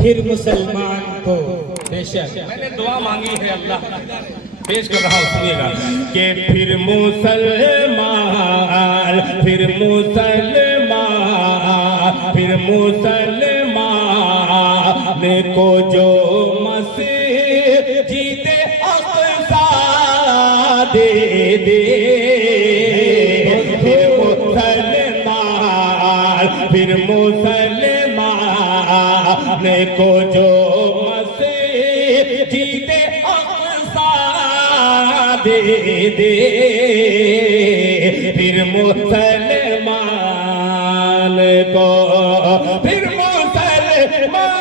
फिर मुसलमान को बेशक मैंने दुआ मांगी है, अल्लाह पेश कर रहा हूँ, सुनिएगा कि फिर मुसलमान फिर मुसलमान फिर मुसलमान को जो मस्जिद अक़सा दे दे, फिर मुसलमान को जो मस्जिद अक़सा दे दे, फिर मुसलमान को फिर मुसलमान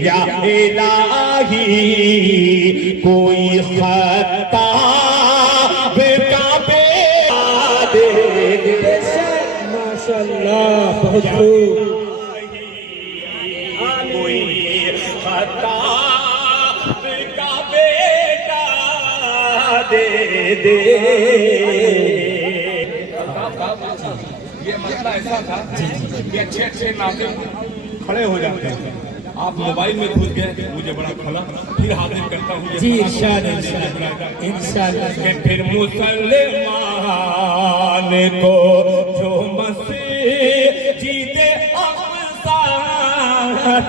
या इलाही कोई खताब का दे दे, माशाअल्लाह बहुत खूब। कोई खताब का बेटा दे दे। ये मसला ऐसा था कि अच्छे अच्छे नाज़िम खड़े हो जाते हैं, आप मोबाइल में घुस गए, मुझे बड़ा खला, फिर हाजिर करता हूँ जी इंशाअल्लाह। फिर मुसलमान को जो मस्जिद अक़सा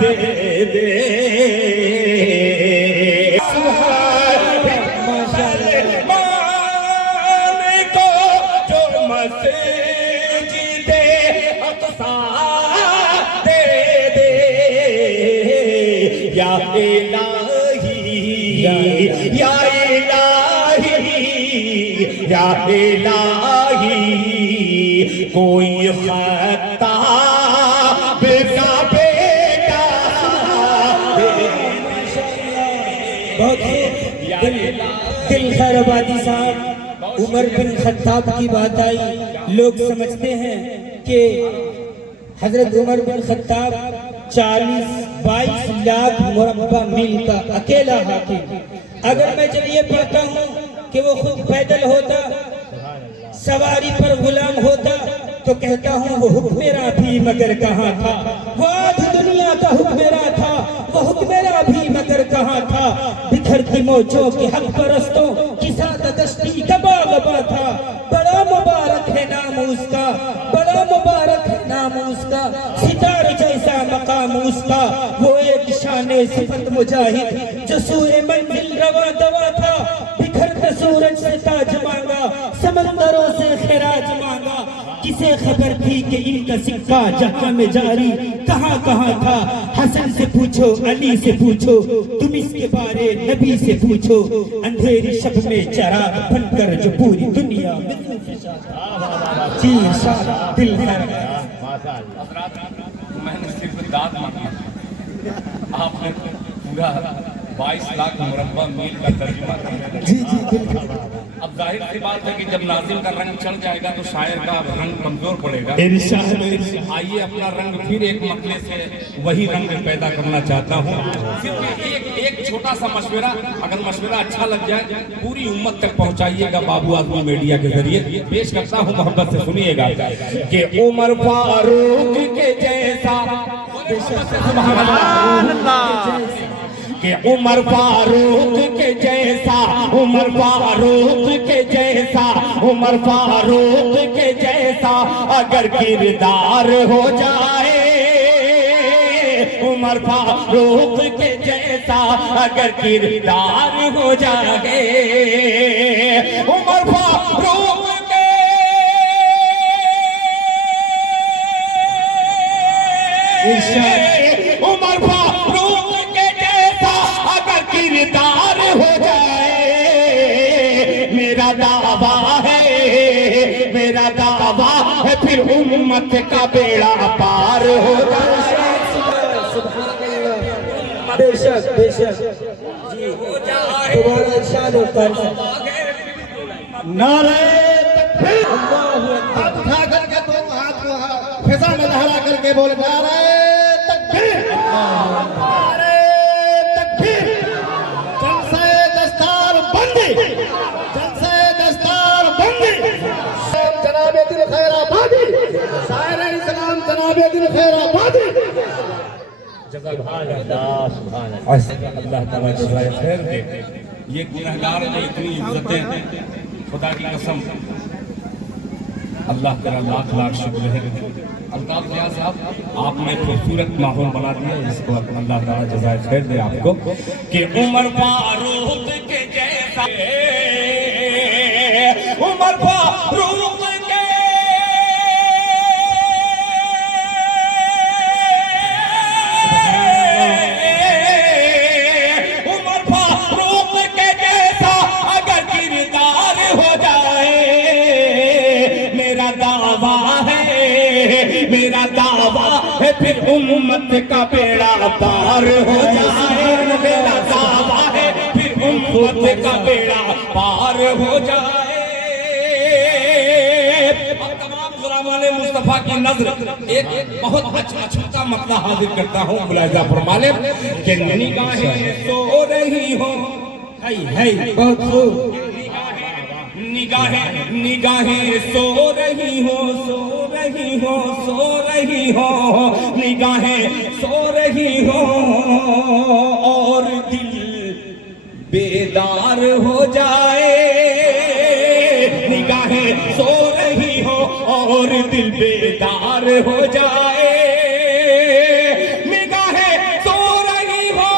दे दे, मुसलमान को जो मस्जिद अक़सा दे दे, या इलाही या इलाही या इलाही कोई खताब का बेटा बहुत दिल खैराबादी साहब, उमर बिन खत्ताब की बात आई। लोग समझते हैं कि हजरत उमर बिन खत्ताब 40-22 लाख मुरब्बा मील का अकेला हाकिम। अगर मैं जब ये पढ़ता हूँ कि वो खुद पैदल होता, सवारी पर गुलाम होता, तो कहता हूँ वो हुक्मेरा भी मगर कहाँ था। वो आधी दुनिया का हुक्मेरा था, वो हुक्मेरा भी मगर कहाँ था। बिखरती मौजों के हक परस्तों की सादगश्ती का बाग़बा था। बड़ा मुबारक है नाम उसका, बड़ा मुबारक है नाम उसका, सितारे जैसा मकाम उसका। वो एक शाने सिफत मुजाहिद जो सूए मंजिल रवा दवा था। बिखरते सूरज से ताज मांगा, समंदरों से खिराज मांगा। किसे खबर थी कि इनका सिक्का जहां में जारी कहां कहां था। हसन से पूछो, अली से पूछो, तुम इसके बारे नबी से पूछो। अंधेरी शब में चिराग बनकर जो पूरी दुनिया में जी दिल मैंने सिर्फ दाद मांगी, आपने पूरा 22 लाख मुरब्बा मील का तर्जुमा किया। जी बिल्कुल। अब जाहिर सी बात है कि जब नाज़िम का रंग चढ़ जाएगा तो शायर का रंग कमजोर पड़ेगा। आइए अपना रंग फिर एक मसले से वही रंग पैदा करना चाहता हूँ। सिर्फ एक छोटा सा मशवरा, अगर मशवरा अच्छा लग जाए पूरी उम्मत तक पहुँचाइएगा बाबू आज़मी मीडिया के जरिए। पेश करता हूँ, मोहब्बत से सुनिएगा कि उमर फारूक के जैसा कि उमर फारूक के जैसा, उमर फारूक के जैसा, उमर फारूक के जैसा अगर किरदार हो जाए, उमर फारूक के जैसा अगर किरदार हो जाए, उमर फारूक के उमर फारूक के जैसा अगर किरदार हो जाए, मेरा दावा है, मेरा दावा है, फिर उम्मत का बेड़ा पार हो जाए। बेशक बेशक जी तुम्हारा इरशाद होता है। नारे तकबीर, अल्लाहू अकबर। हाथ उठा करके दोनों हाथ को फिजा में लहरा करके बोले नारे तकबीर, नारे तकबीर। जलसे दस्तार बंदी, जलसे दस्तार बंदी। जनाबे दिल खैराबादी, शायर इस्लाम जनाबे दिल खैराबादी। अल्लाह ताला जज़ाए खैर दे। ये गुनहगार को इतनी इज्जतें, खुदा की कसम अल्लाह तेरा लाख लाख शुक्र है। अल्ताफ मियां साहब आपने खूबसूरत माहौल बना दिया, इसको अल्लाह ताला जज़ाए खैर दे आपको कि उमर फारूक के जैसा, उमर फारूक मेरा दावा है, फिर उम्मत का बेड़ा पार हो जाए। मेरा दावा है, फिर उम्मत का बेड़ा पार हो जाए। तमाम गुलामाने मुस्तफा की नजर एक बहुत अच्छा छोटा मसला हाजिर करता हूँ, मुलाहिजा फरमा ले कि निगाहें सो रही हो, बहुत खूब। निगाहें निगाहें सो रही हो, सो रही हो, सो रही हो, निगाहें सो रही हो और दिल बेदार हो जाए। निगाहें सो रही हो और दिल बेदार हो जाए। निगाहें सो रही हो,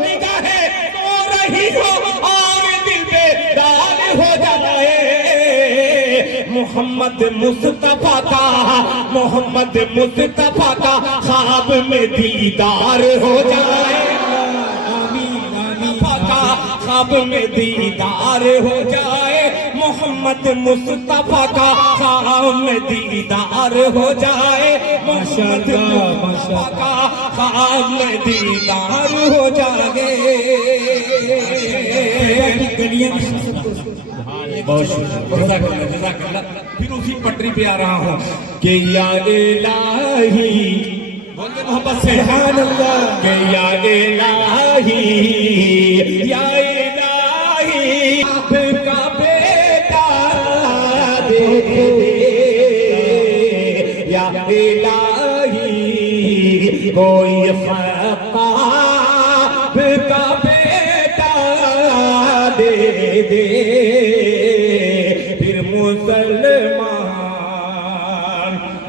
निगाहें सो रही हो और दिल बेदार हो जाए। मोहम्मद मुस्तफा का, मोहम्मद मुस्तफा का ख्वाब में दीदार हो जाए। ख्वाब में दीदार हो जाए। मोहम्मद मुस्तफा का ख्वाब में दीदार हो जाए। मोहम्मद मुस्तफा का ख्वाब में दीदार हो जाए। बहुत शुक्रिया। फिर उसी पटरी पे आ रहा हूँ कि या इलाही, बोलते मोहब्बत से सुभान अल्लाह, कि या इलाही, या इलाही आपका बेटा दे दे, या इलाही कोई ख्वाब का बेटा दे दे। फिर मुसलमान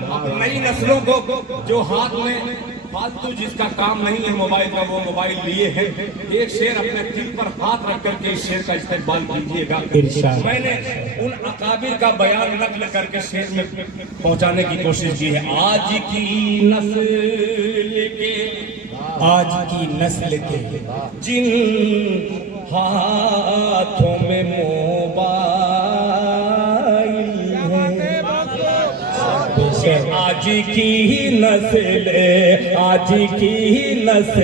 अब नई नस्लों को जो हाथ में फालतू जिसका काम नहीं है मोबाइल का, वो मोबाइल लिए हैं, एक शेर अपने दिल पर हाथ रख करके इस शेर का इस्तेमाल कीजिएगा। मैंने उन अकाबिर का बयान नकल करके शेर में पहुंचाने की कोशिश की है। आज की नस्ल के जिन हाथों में मोबाइल है, आज की नस्ल, आज की नस्ल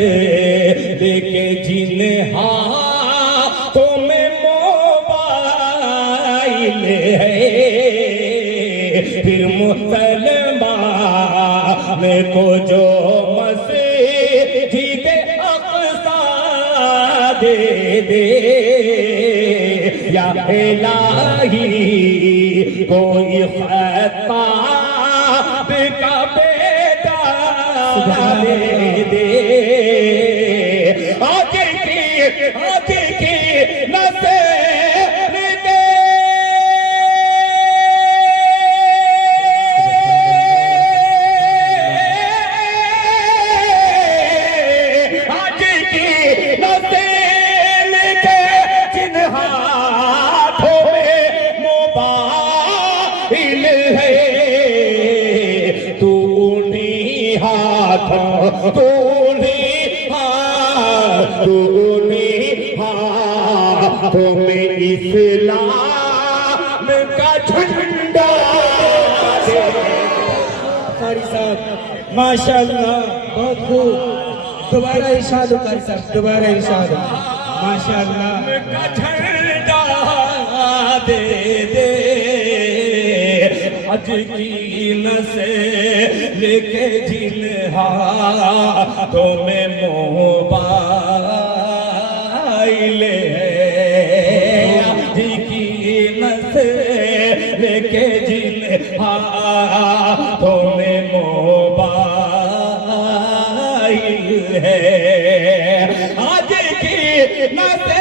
के जिन हाथों में मोबाइल है, फिर मुसलमान को जो मस्जिद अक़सा दे दे, या इलाही कोई ख़त्ताब का बेटा दे दे। आज की नस्ल तूने मस्तूनी हाथों में इस्लाम का झंडा कारी साहब माशाअल्लाह बहुत खूब। दोबारा इरशाद हो कारी साहब, दोबारा इरशाद हो। माशाअल्लाह का झंडा दे दे अज की नस्ल के जिन हाथों में मोबाइल है, अज की नस्ल के जिन हाथों में मोबाइल है, आज की नस्ल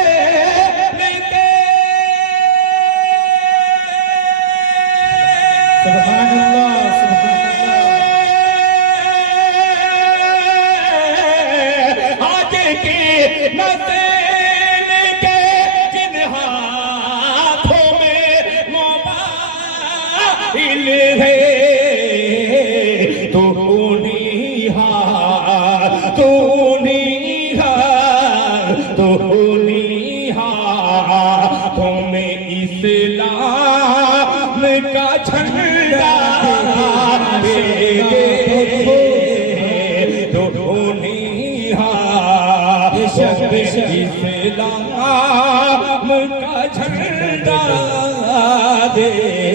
सुभान अल्लाह, सुभान अल्लाह। आज की नस्ल के जिन हाथों में मोबाइल है, तू हाथों में इस्लाम का झंडा दे दे, इस्लाम का झंडा दे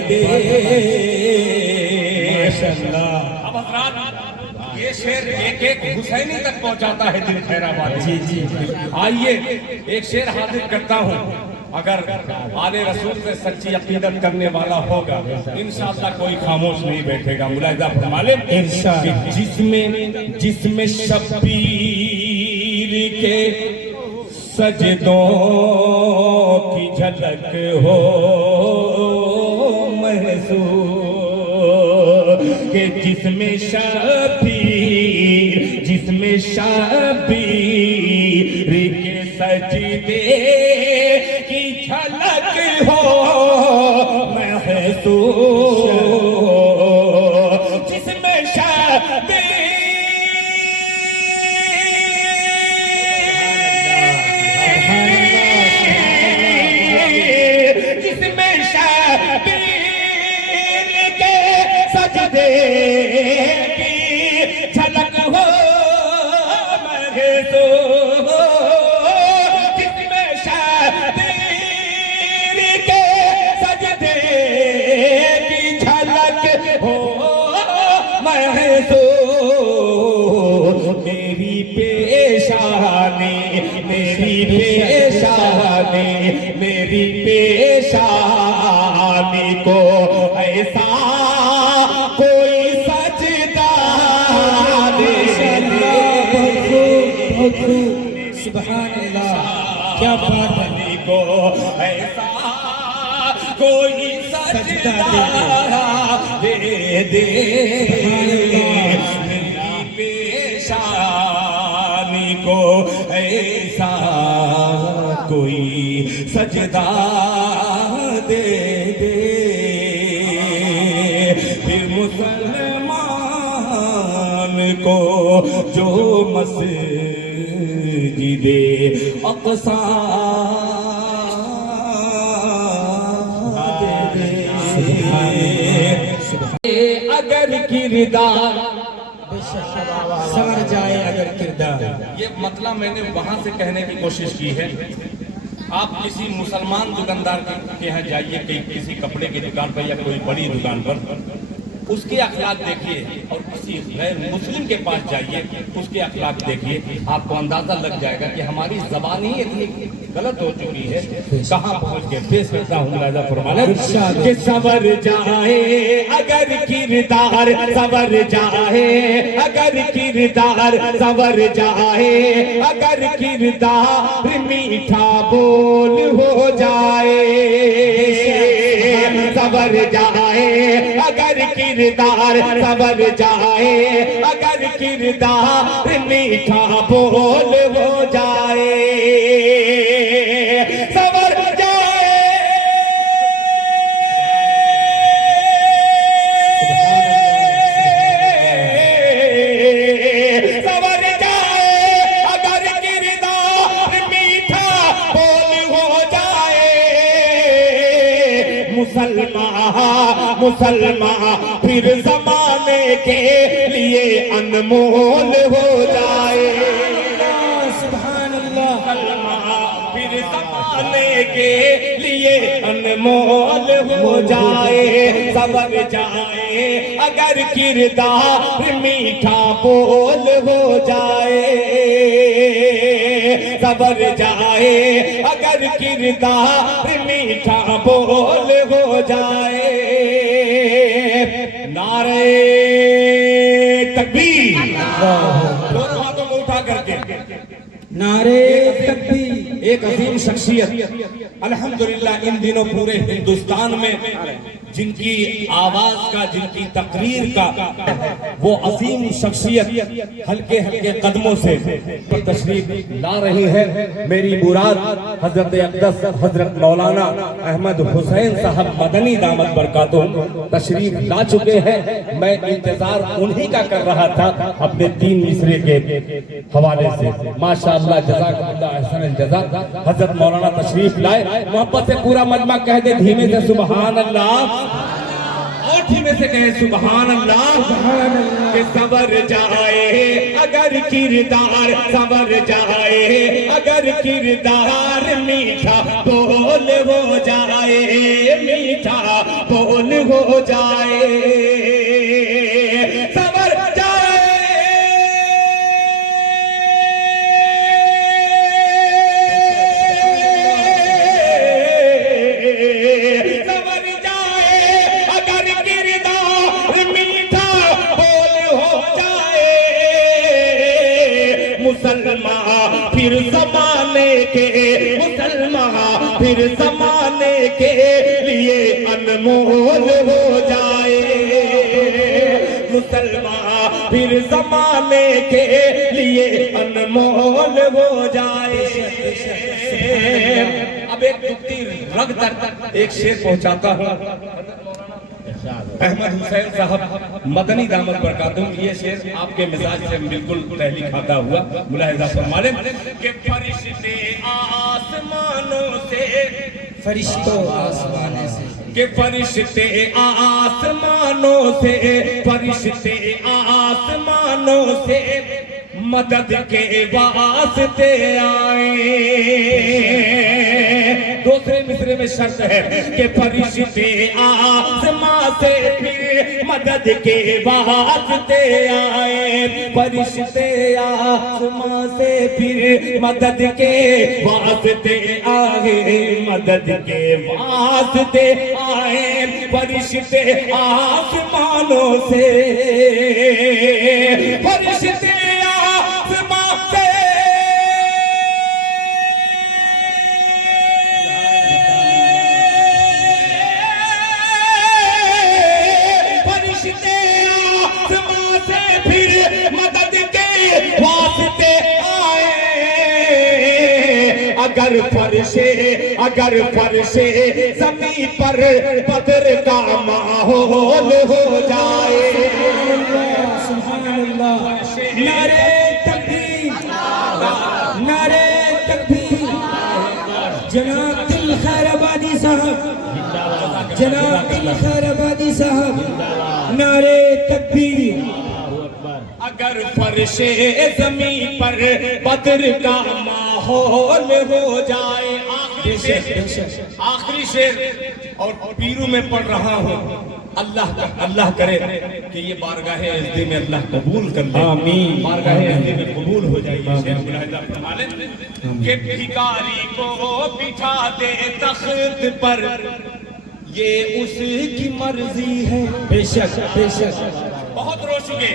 दे। माशाअल्लाह। अब हज़रात ये शेर एक एक हुसैनी तक पहुंचाता है दिल खैराबाद। जी जी आइए एक शेर हाजिर करता हूँ, अगर आले रसूल से सच्ची अकीदत करने वाला होगा इंशाअल्लाह कोई खामोश नहीं बैठेगा। मुलाहिजा फरमा लें इरशाद। जिसमें शब्बीर के सजदों की झलक हो महसूस, कि जिसमें शब्बीर के सजदे की झलक हो महसूस, जिसमें जिसमें शब्बीर के सजदे की झलक हो महसूस, जिसमें शब्बीर के सजदे की झलक हो महसूस, मेरी पेशानी को ऐसा कोई सजदा दे। बहुत खूब, सुभान अल्लाह, क्या बात है। को ऐसा कोई सजदा दे दे, मेरी पेशानी को ऐसा कोई सजदा दे दे। फिर मुसलमान को जो मस्जिदे अक़सा दे दे, अगर किरदार समझ जाए अगर किरदार। ये मतलब मैंने वहां से कहने की कोशिश की है। आप किसी मुसलमान दुकानदार के यहाँ जाइए, किसी कपड़े की दुकान पर या कोई बड़ी दुकान पर, उसके अखलाक देखिए, और किसी गैर मुस्लिम के पास जाइए उसके अखलाक देखिए, आपको अंदाजा लग जाएगा कि हमारी जबान ही इतनी गलत हो चुकी है, कहाँ पहुँच गए। पेश करता हूँ मुलाहिजा फरमाना कि सवर जाए अगर किरदार, सवर जाए अगर किरदार, सवर जाए अगर किरदार मीठा बोल हो जाए, सवर जाए अगर किरदार, सवर जाए अगर किरदार मीठा बोल हो जाए, सवर जाए सवर जाए अगर किरदार मुसलमान फिर जमाने के लिए अनमोल हो जाए। सुभान अल्लाह। फिर जमाने के लिए अनमोल हो जाए, सबर जाए अगर किरदार मीठा बोल हो जाए, सबर जाए अगर किरदार मीठा बोल हो जाए। नारे तकबीर, दोनों हाथों को उठा करके नारे तकबीर। एक अजीम शख्सियत अल्हम्दुलिल्लाह इन दिनों पूरे हिंदुस्तान में जिनकी आवाज का, जिनकी तकरीर का वो अजीम शख्सियत हल्के हल्के कदमों से तशरीफ ला रही है। मेरी मुराद हजरत अक़दस हजरत मौलाना अहमद हुसैन साहब मदनी दामत बरकातुहू तशरीफ ला चुके हैं। मैं इंतजार उन्हीं का कर रहा था अपने 3 मिसरे के हवाले से। माशाअल्लाह, जज़ाकल्लाह अहसनल जज़ा। हजरत मौलाना तशरीफ लाए, मोहब्बत से पूरा मजमा कह दे धीमे से सुबहान अल्लाह, और धीमे से कहे सुबहान अल्लाह। कि सबर जाए अगर किरदार, सबर जाए अगर किरदार मीठा बोल हो जाए, मीठा बोल हो जाए, सबर मुसलमान फिर जमाने के, मुसलमान फिर जमाने के लिए अनमोल हो जाए, मुसलमान फिर जमाने के लिए अनमोल हो जाए। अब एक दुखती रग तक एक शेर पहुंचाता हूँ। अहमद हुसैन साहब मदनी दामत बरकातुहू, ये शेर आपके मिजाज से बिल्कुल तहली खाता हुआ मुलाहिजा फरमाने कि फरिश्ते आसमानों से, फरिश्तों आसमानों से, कि फरिश्ते आसमानों से, फरिश्ते आसमानों से मदद के वास्ते आए। दूसरे मिसरे में शर्त है कि फरिश्ते आसमां से फिर मदद के वास्ते आए, फरिश्ते आसमां से फिर मदद के वास्ते आए, मदद के वास्ते आए, फरिश्ते आसमानों से, फरिश्ते आसमां से, फरिश्ते आसमां से फिर मदद के वास्ते आए। अगर फर्शे ज़मीं पर बदर का माहौल हो जाए, नारे तकबीर, नारे तकबीर। जनाब दिल खैर आबादी साहब, जनाब दिल खैर आबादी साहब, नारे तकबीर। अगर फर्शे ज़मीं पर बदर का माहौल हो जाए। आखिरी शेर और पीरू में पढ़ रहा हूँ। अल्लाह करे कि ये बारगाह इज़्ज़त में अल्लाह कबूल कर ले, आमीन। बारगाह इज़्ज़त में कबूल हो जाए। शेर मुलाहिजा फरमा लें कि भिखारी को बिठा दे तख्त पर, ये उसकी मर्जी है। बेशक बेशक। बहुत रो चुके,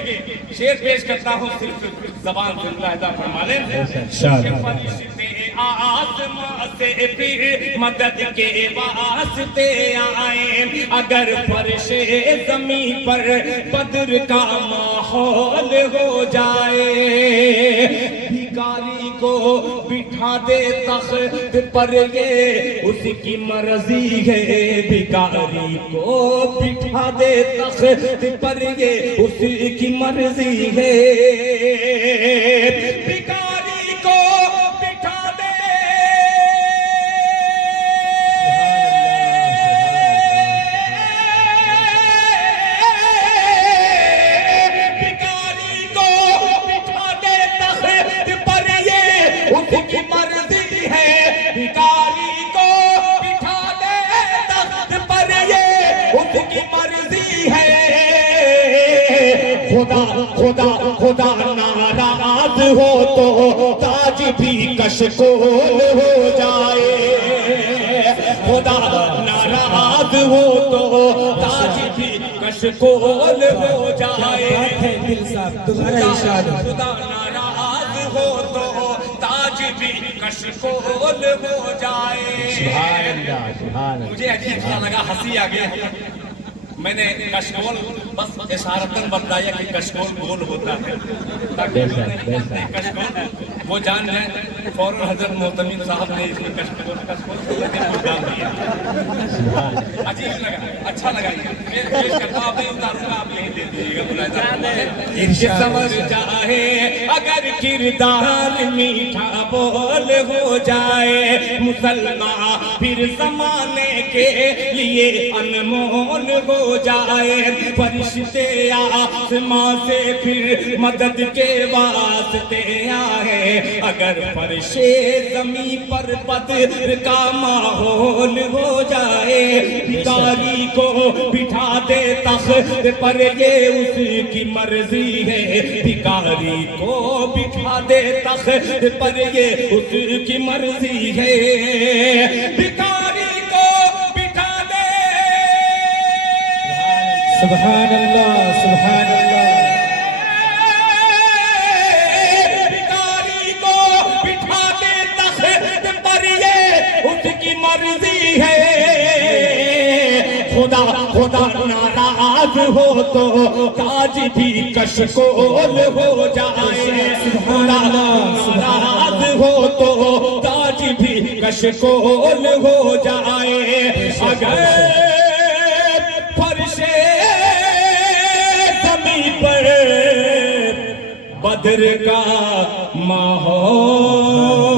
शेर पेश करता हूँ सिर्फ जबान से मुलाहिजा फरमा लें। फरिश्ते आसमां से फिर मदद के वास्ते आए। अगर फर्शे ज़मीं पर बदर का माहौल हो जाए, भिखारी को बिठा दे तख्त पर, ये उसकी मर्जी है। भिखारी को बिठा दे तख्त पर, ये उसकी मर्जी है। भिखारी को बिठा दे खुदा खुदा नाराज हो तो ताज भी कशकोल हो जाए, खुदा नाराज हो तो ताज भी कशकोल हो जाए। बात है दिल साहब, तुम्हारा इरशाद है। खुदा नाराज हो तो ताज भी कशकोल हो जाए। मुझे अजीब सा लगा, हंसी आ गया। मैंने कशकोल बस इशारतन बताया कि कशकोल गोल होता है, ताकि कशकोल वो जान जाए। फौरन हजरत मोहतमिन साहब ने इसमें कशकोल डाल दिया। अजीब लगा, अच्छा लगा। ये पेश करता आप नहीं उतारूंगा, आप यहीं दे दीजिएगा। समझ जाए अगर किरदार मीठा बोल हो जाए, मुसलमान फिर जमाने के लिए अनमोल हो जाए। फरिश्ते आसमां से फिर मदद के वास्ते आए, अगर फर्शे ज़मीं पर बद्र का माहौल हो जाए। भिखारी को बिठा दे तख्त पर ये उसकी मर्जी है, भिखारी को बिठा दे तख्त पर ये उसकी मर्जी है। भिखारी को बिठा दे, सुभान अल्लाह, सुभान अल्लाह। भिखारी को बिठा दे तख्त पर ये उसकी मर्जी है। खुदा खुदा नाराज हो तो ताज भी कशकोल हो जाए, खुदा नाराज हो तो ताज भी कशकोल हो जाए। अगर फर्शे ज़मीं पर बद्र का माहौल